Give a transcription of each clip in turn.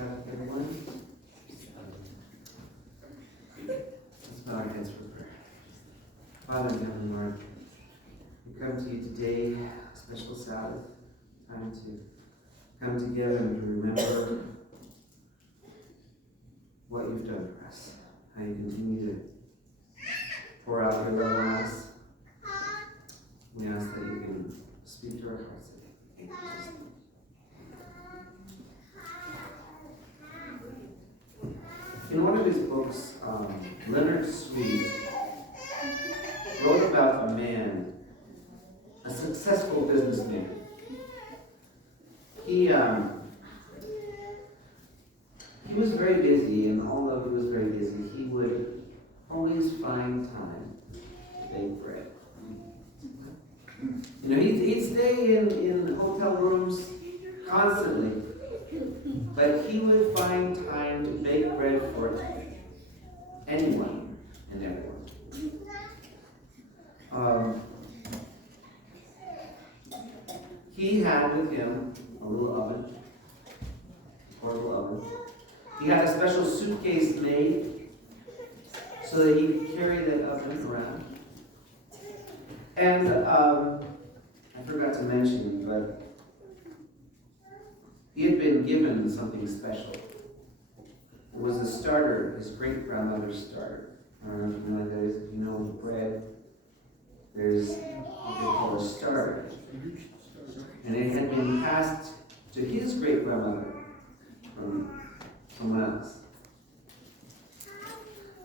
everyone. Let's bow our heads for prayer. Father in heaven, Lord, we come to you today, a special Sabbath, time to come together and to remember what you've done for us, how you continue to pour out your love on us. We ask that you can speak to our hearts today. In one of his books, Leonard Sweet wrote about a man, a successful businessman. He was very busy, and although he was very busy, he would always find time to bake bread. You know, he'd stay in hotel rooms constantly, but he would find time to bake bread for anyone and everyone. He had with him a little oven, a portable oven. He had a special suitcase made so that he could carry that oven around. And I forgot to mention, but he had been given something special. It was a starter, his great-grandmother's starter. I don't know if you know what that is. If you know bread, there's what they call a starter. And it had been passed to his great-grandmother from someone else.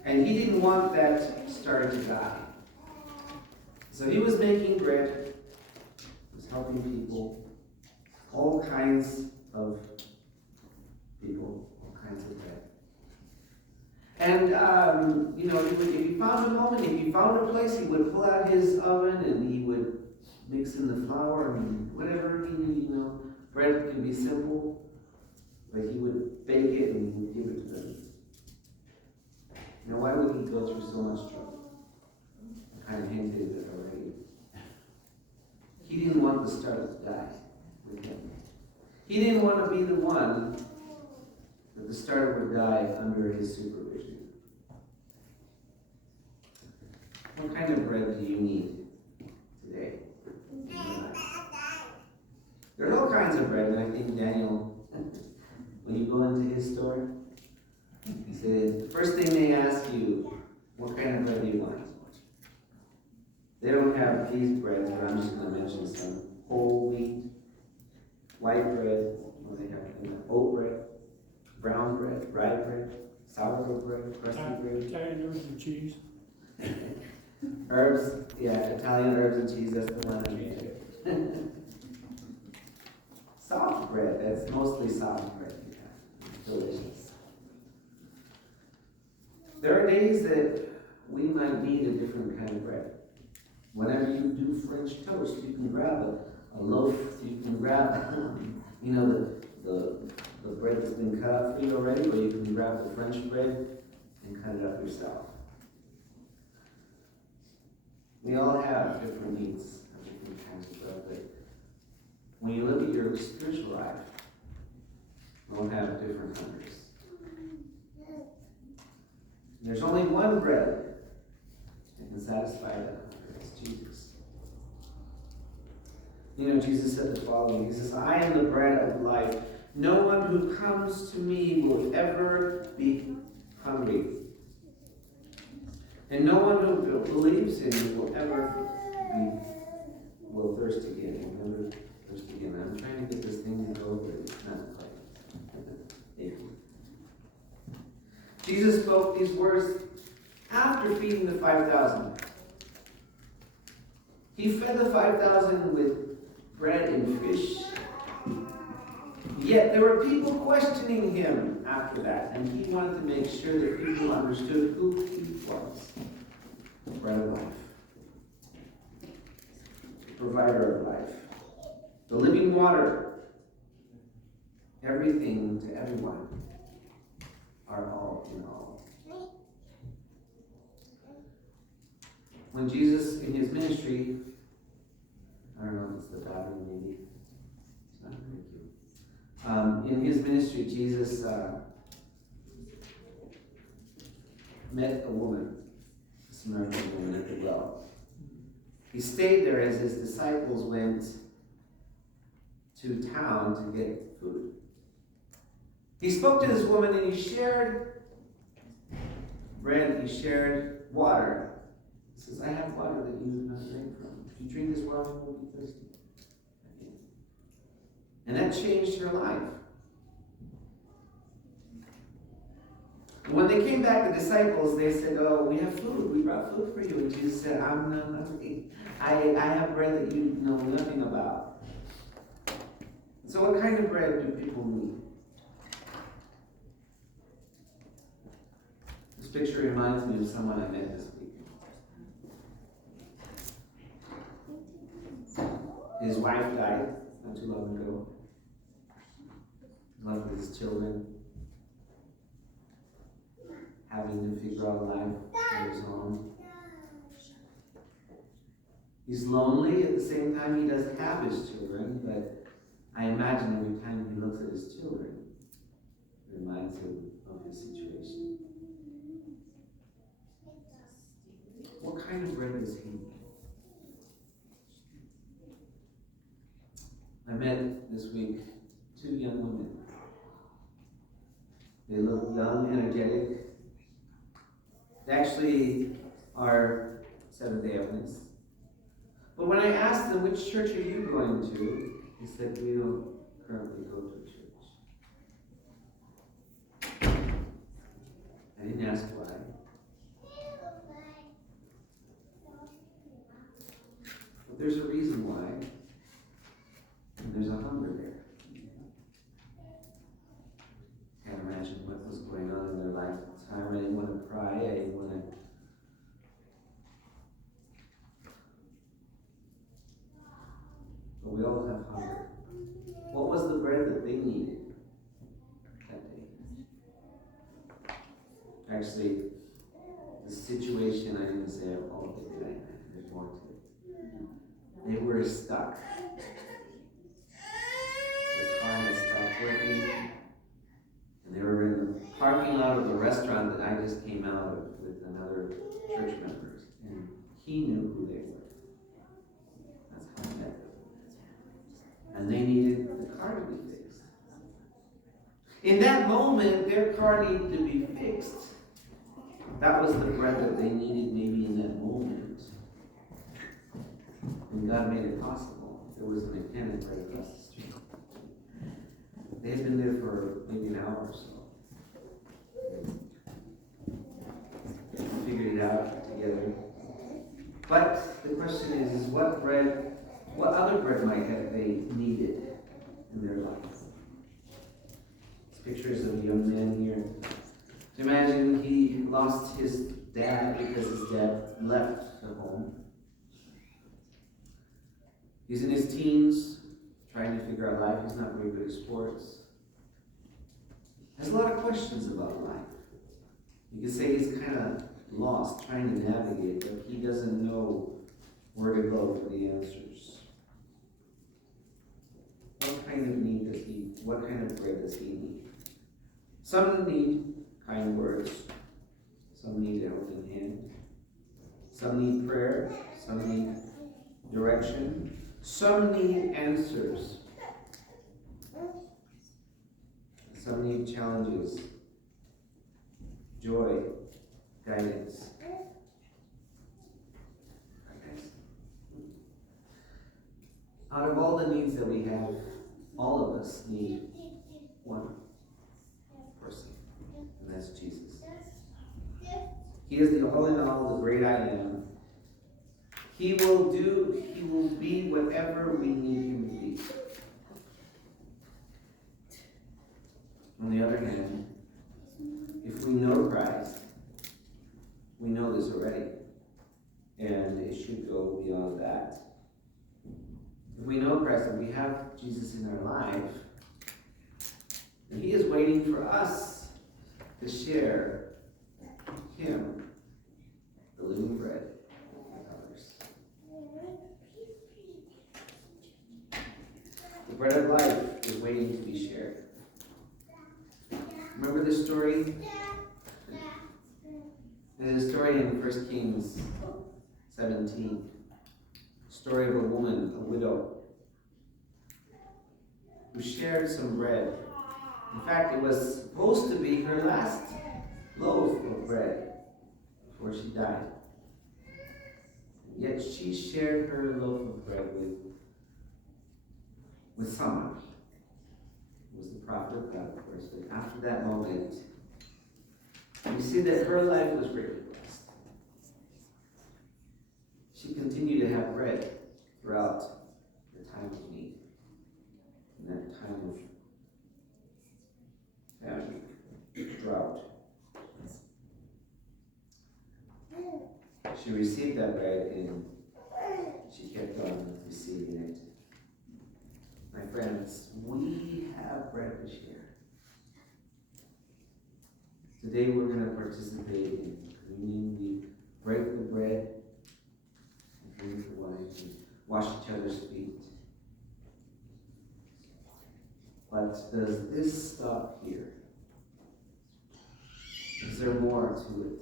And he didn't want that starter to die. So he was making bread, he was helping people, all kinds of people, all kinds of bread. And, you know, if he found a moment, if he found a place, he would pull out his oven and he would mix in the flour and whatever he needed, you know. Bread can be simple, but he would bake it and he would give it to them. Now, why would he go through so much trouble? I kind of hinted at it already. He didn't want the starter to die with him. He didn't want to be the one that the starter would die under his supervision. What kind of bread do you need today? There's all kinds of bread, and I think Daniel, when you go into his store, he said, the first thing they ask you, what kind of bread do you want? They don't have these breads, but I'm just going to mention some. Whole wheat, white bread, what do they have? Oat bread, brown bread, rye bread, sourdough bread, crusty bread. Italian herbs and cheese. Herbs, yeah, Italian herbs and cheese, that's the one I made. Soft bread, that's mostly soft bread. Yeah. Delicious. There are days that we might need a different kind of bread. Whenever you do French toast, you can grab a loaf, you can grab, you know, the bread that's been cut up for you already, or you can grab the French bread and cut it up yourself. We all have different needs of different kinds of bread, but when you look at your spiritual life, we all have different hungers. There's only one bread that can satisfy that hunger. It's Jesus. You know, Jesus said the following. He says, I am the bread of life. No one who comes to me will ever be hungry. And no one who believes in me will thirst again. Will never thirst again. I'm trying to get this thing to go, but it's not quite. Jesus spoke these words after feeding the 5,000. He fed the 5,000 with bread and fish. Yet there were people questioning him after that, and he wanted to make sure that people understood who he was. The bread of life. The provider of life. The living water. Everything to everyone. Are all in all. When Jesus, in his ministry, I don't know if it's the battery maybe. It's not very cute. In his ministry, Jesus met a woman, a Samaritan woman at the well. He stayed there as his disciples went to town to get food. He spoke to this woman and he shared bread, he shared water. He says, I have water that you do not drink from. If you drink this water, you won't be thirsty. And that changed her life. And when they came back, the disciples, they said, oh, we have food. We brought food for you. And Jesus said, I'm not hungry. I have bread that you know nothing about. So what kind of bread do people need? This picture reminds me of someone I met this week. His wife died not too long ago. Left with his children, having to figure out life on his own. He's lonely. At the same time, he does have his children, but I imagine every time he looks at his children, it reminds him of his situation. What kind of bread does he need? I met this week 2 young women. They look young, energetic. They actually are Seventh-day Adventists. But when I asked them, which church are you going to? They said, we don't currently go to a church. I didn't ask why. But there's a reason why. And there's a hunger there. Can't imagine what was going on in their life at the time. I didn't want to cry. I didn't want to. But we all have hunger. What was the bread that they needed that day? Actually, the situation, I didn't say all of it. There's more to it. They were stuck. Their car had stopped working. And they were in the parking lot of the restaurant that I just came out of with another church members. And he knew who they were. That's how I met them. And they needed the car to be fixed. In that moment, their car needed to be fixed. That was the bread that they needed maybe in that moment. And God made it possible. There was a mechanic right across the street. They had been there for maybe an hour or so. They figured it out together. But the question is what other bread might have they needed in their life? There's pictures of a young man here. Imagine he lost his dad because his dad left the home. He's in his teens, trying to figure out life. He's not very good at sports. Has a lot of questions about life. You could say he's kind of lost, trying to navigate, but he doesn't know where to go for the answers. What kind of bread does he need? Some need kind words. Some need a helping hand. Some need prayer. Some need direction. Some need answers. Some need challenges, joy, guidance. Out of all the needs that we have, all of us need one person, and that's Jesus. He is the all in all, the great I am. He will be whatever we need him to be. On the other hand, if we know Christ, we know this already, and it should go beyond that. If we know Christ and we have Jesus in our life, then he is waiting for us to share him, the living bread, with others. The bread of life is waiting to be shared. Remember this story? There's a story in 1 Kings 17. Story of a woman, a widow, who shared some bread. In fact, it was supposed to be her last loaf of bread before she died. Yet she shared her loaf of bread with someone. It was the prophet of God, of course. But after that moment, we see that her life was greatly blessed. She continued to have bread throughout the time of need, in that time of famine, drought. She received that bread and she kept on receiving it. My friends, we have bread to share. Today we're going to participate in communion. We break the bread and drink the wine and wash each other's feet. But does this stop here? Is there more to it?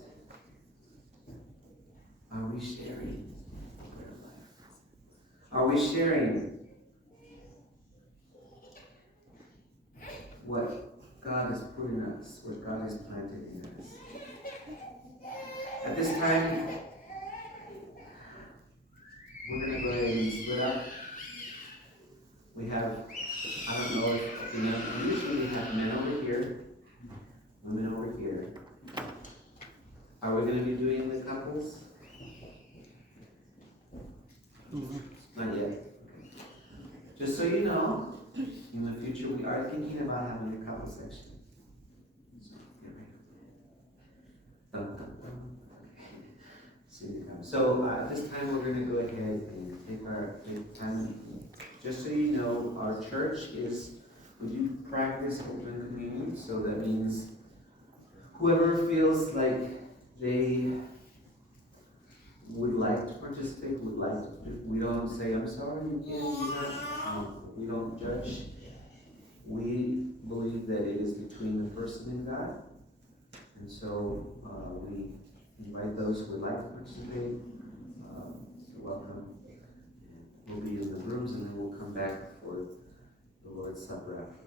Are we sharing bread of life? Are we sharing what God has put in us, what God has planted in us? At this time, we're going to go ahead and split up. We have, I don't know if you know, usually we have men over here, women over here. Are we going to be doing the couples? Not yet. Just so you know, in the future we are thinking about having a couple section. So get ready. Dun, dun, dun. See you come. So at this time we're going to go ahead and take time. Just so you know, our church we do practice open communion, so that means whoever feels like they would like to participate, we don't say, I'm sorry, you can't do that. We don't judge. We believe that it is between the person and God. And so we invite those who would like to participate. You're welcome. We'll be in the rooms and then we'll come back for the Lord's Supper after.